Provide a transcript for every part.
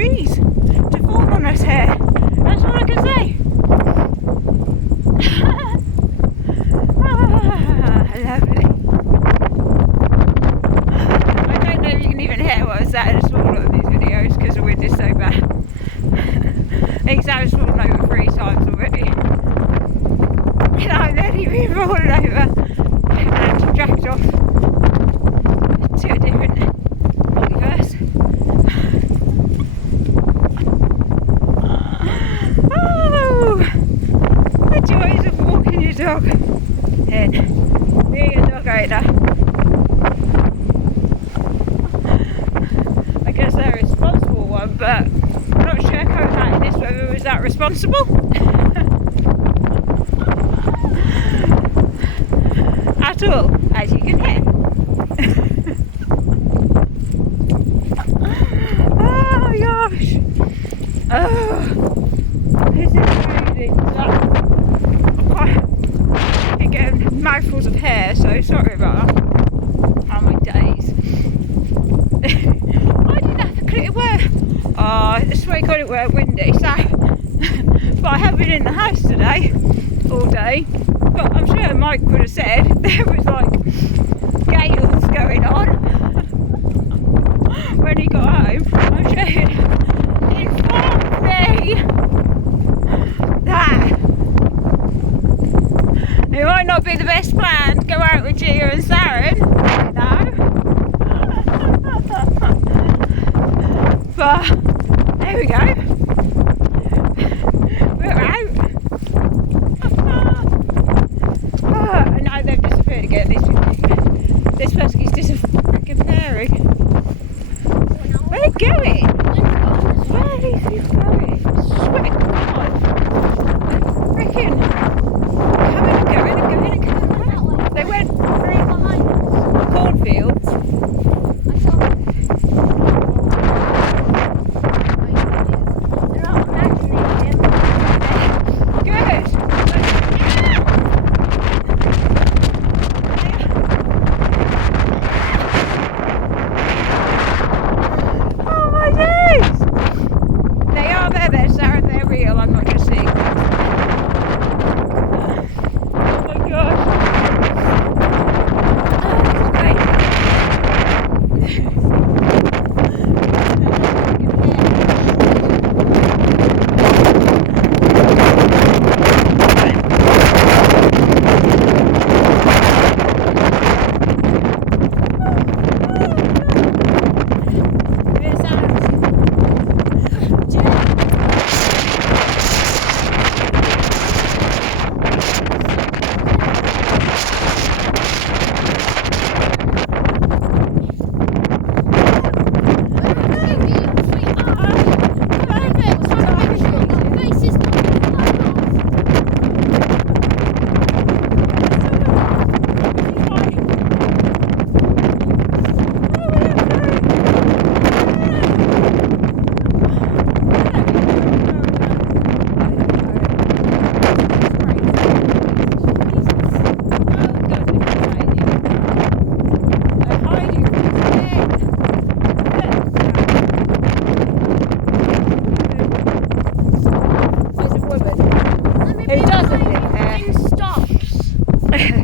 trees to fall on us here. That's all I can say. Lovely. I don't know if you can even hear what I was saying at all on these videos because the wind is so bad. I think Sam's fallen over 3 times already. And I'm nearly been fallen over and dragged off to a different universe. Oh, the joys of walking your dog in, being a dog owner. I guess they're a responsible one, but I'm not sure coming out in this weather was that responsible. At all, as you can hear. Oh gosh. Oh, this is crazy. I'm getting mouthfuls of hair, so sorry about that. Oh my days. I didn't have a clue it were. Oh, I swear God it were windy, so but I have been in the house today, all day. But I'm sure Mike would have said there was like gales going on when he got home. I'm sure he'd informed me that it might not be the best plan to go out with Gia and Saren, but there we go. We're out. And now they've disappeared again. This pesky's disappearing. Where are they going? Where are these people going? Swear to God. Freaking coming and going and going and coming. They went through behind cornfields. I saw them. They're not imagining him. Good. I'm not just seeing them. Oh my gosh.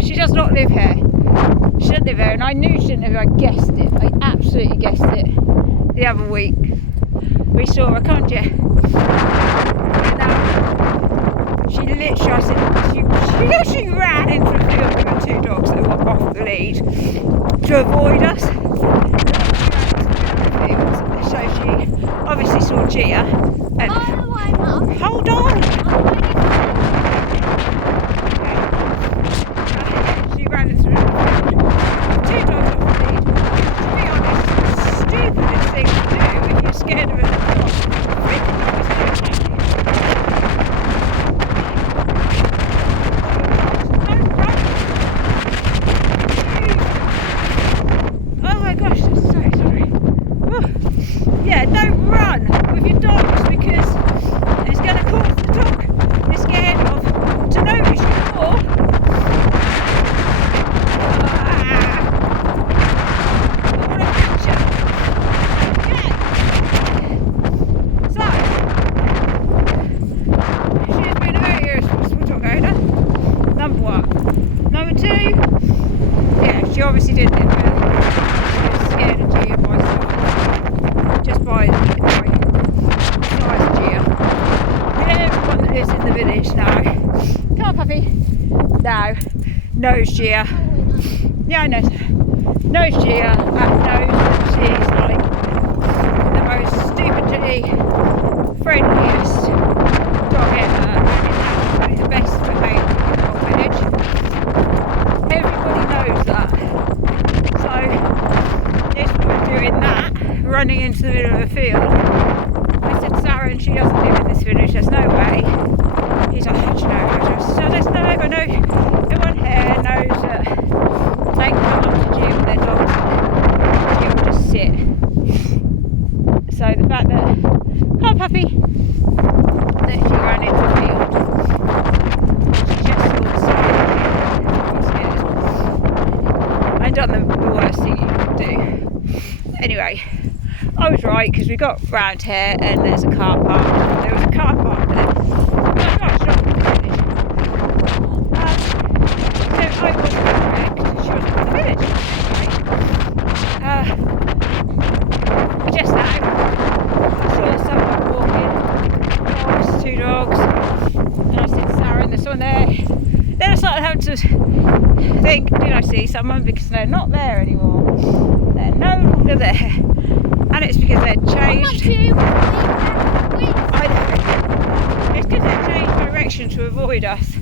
She does not live here. She doesn't live here, and I knew she didn't live here. I guessed it. I absolutely guessed it the other week. We saw her, can't you? And she literally, I said, she literally ran into the field with her 2 dogs that were off the lead to avoid us. So she obviously saw Gia. And hold on. Ran into the field. 2 dogs off the lead. To be honest, stupidest thing to do if you're scared of a dog. Oh my gosh, knows Gia. Yeah, I know. Knows Gia and knows that she's like the most stupidly friendliest dog ever, and is actually the best behaved in the whole village. Everybody knows that. So this was doing that, running into the middle of a field. I said, Sarah, and she doesn't live in this village, there's no way. He's like, how do you know? So there's no, I know everyone here knows that they can come up to Jim with their dogs and Jim will just sit. So the fact that, come on puppy, that she ran into the field, she just saw the sign and done the worst thing you could do. Anyway, I was right because we got round here and there's a car park. There was a car park there. That's right, it's not in the village. So I was correct. She was in the village. Just now, I saw someone walking. Dogs, 2 dogs. And I said, Sarah, and there's someone there. Then I started having to think, did I see someone? Because they're not there anymore. They're no longer there. And it's because they'd changed. I know. It's because they'd changed direction to avoid us.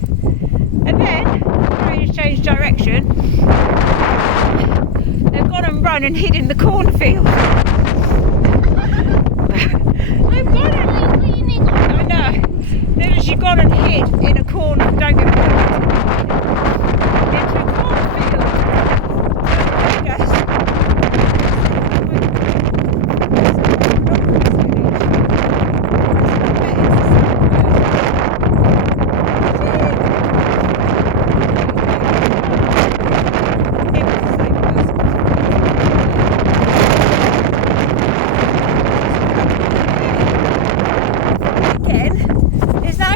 And then, when you change direction, they've gone and run and hid in the cornfield. They've gone and I know. Then she's gone and hid in a corn. Don't get me wrong. Into a cornfield. Yes.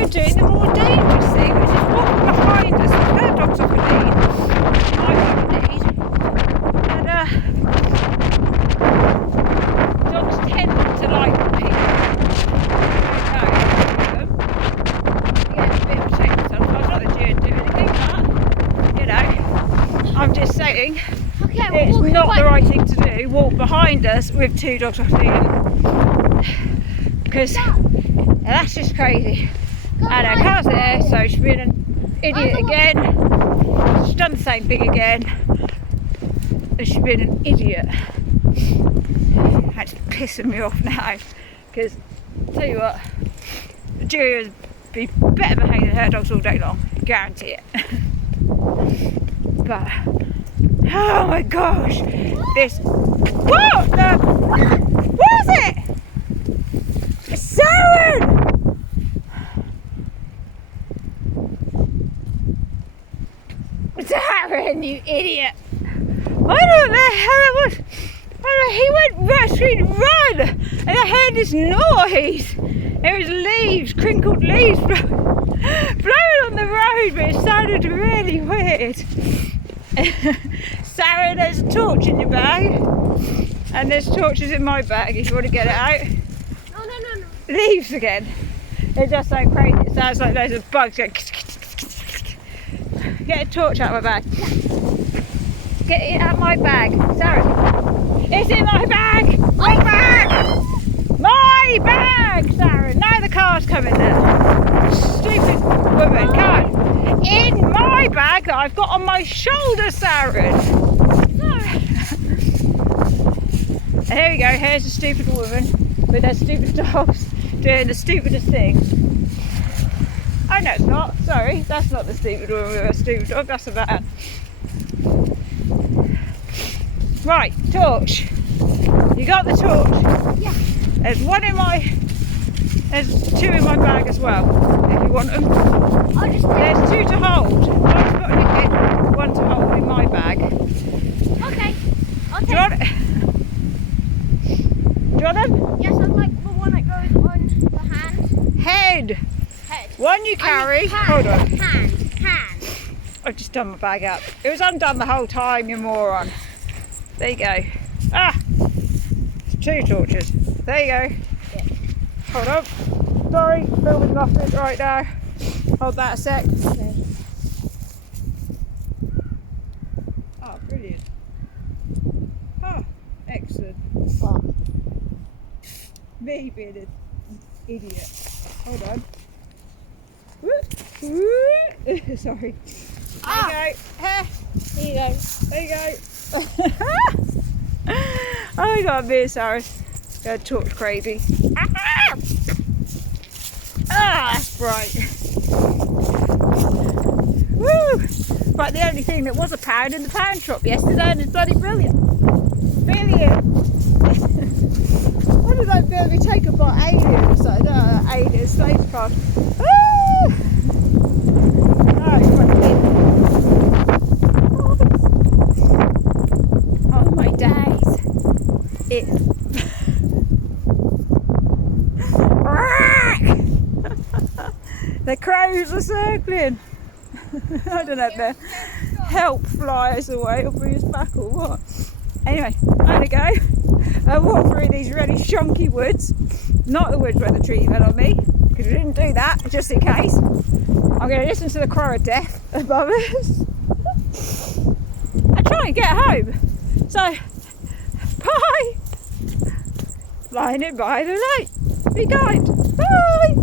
Doing the more dangerous thing, which is walking behind us with her dogs off a lead, my dog lead, and dogs tend to like people. I don't know them. Yeah, a bit of a shame sometimes, not that you do anything, but you know, I'm just saying it's not the right thing to do, walk behind us with 2 dogs off a lead, because that's just crazy. And her car's there, so she's been an idiot again. She's done the same thing again. And she's been an idiot. That's pissing me off now. Because, tell you what, Julia's be better behaved than her dogs all day long. Guarantee it. But, oh my gosh. This, what the, what is it? It's Sarah! Darren, you idiot! I don't know what the hell it was. He went rushing, run, and I heard this noise. There was leaves, crinkled leaves blowing on the road, but it sounded really weird. Sarah, there's a torch in your bag, and there's torches in my bag if you want to get it out. Oh, no. Leaves again. It just so crazy. It sounds like loads of bugs going. Get a torch out of my bag. Get it out of my bag. Sarah. It's in my bag! My bag! My bag, Sarah! Now the car's coming there. Stupid woman, come on. In my bag that I've got on my shoulder, Sarah. And here we go, here's a stupid woman with her stupid dogs doing the stupidest thing. Oh no, it's not. Sorry, that's not the stupid woman with a stupid dog. That's a van. Right, torch. You got the torch? Yeah. There's 2 in my bag as well, if you want them. There's 2 to hold. I've got 1 to hold in my bag. Okay. Do you want it? Do you want them? Yes, I'd like the one that goes on the hand. Head. One you carry. Hold on. Hand. I've just done my bag up. It was undone the whole time, you moron. There you go. Ah! 2 torches. There you go. Yeah. Hold on. Sorry, filming off it right now. Hold that a sec. Okay. Me being an idiot. Hold on. Woo, woo. Sorry. There you go. Here you go. There you go. Oh my god, me and Sarah going to talk crazy. That's right. Woo! Right, the only thing that was a pound in the pound shop yesterday, and it's bloody brilliant. Brilliant! What did I build? We take apart aliens, so aliens, spacecraft. Woo! Oh my days! The crows are circling. I don't know if they're help fly us away or bring us back or what. Anyway, I'm going to go and walk through these really shonky woods. Not the woods where the tree fell on me, because we didn't do that, just in case. I'm going to listen to the crow of death above us and try and get home. So, bye! Flying in by the light. Be kind. Bye!